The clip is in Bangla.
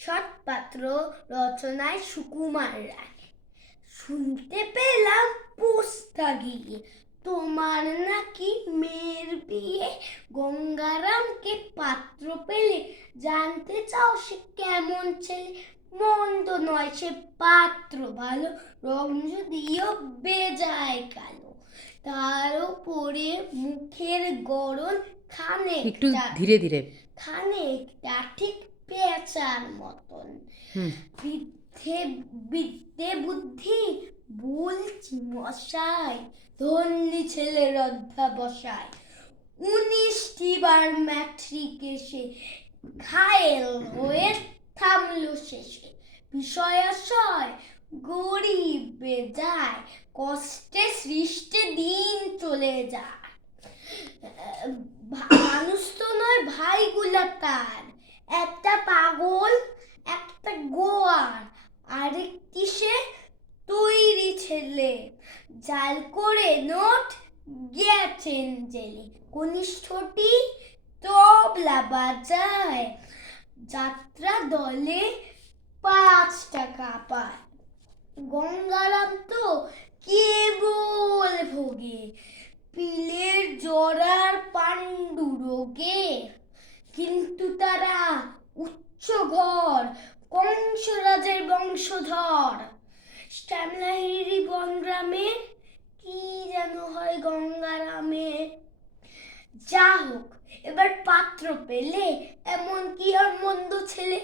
সৎপাত্র রচনায় সুকুমার রায়। শুনতে পেলাম পোস্তা গিয়ে তোমার নাকি মেয়ের বিয়ে। গঙ্গারামকে পাত্র পেলে জানতে চাও সে কেমন ছেলে। মন্দ নয় সে পাত্র ভালো, রং যদিও বেজায় কালো। তার উপরে মুখের গড়ন একটু খানিকটা ধীরে ধীরে। খানিকটা ঠিক পেঁচার মতন। বিদ্যে বিদ্যে বুদ্ধি বলছি মশাই, ধন্যী ছেলের অধ্যাবসায়। 19টি বার ম্যাট্রিক এসে ঘায়েল হয়ে থামলো শেষে। বিষয়াশয় গরিব বেজায়, কষ্টে সৃষ্টে দিন চলে যায়। মানুষ তো নয় ভাইগুলা তার, একটা পাগল একটা গোয়ার, আরেকটি সে তৈরি ছেলে। জাল করে নোট গেছেন জেলে। কনিষ্ঠটি তবলা বাজায়, যাত্রা দলে 5 টাকা পায়। গঙ্গারাম তো কেবল ভোগে পিলের জরার পাণ্ডু রোগে। কিন্তু তারা উচ্চ ঘর, কংসরাজের বংশধর। শ্যামলাহিরি বনগ্রামে কি যেন হয় গঙ্গারামে। যা হোক, এবার পাত্র পেলে এমন কি আর মন্দ ছেলে।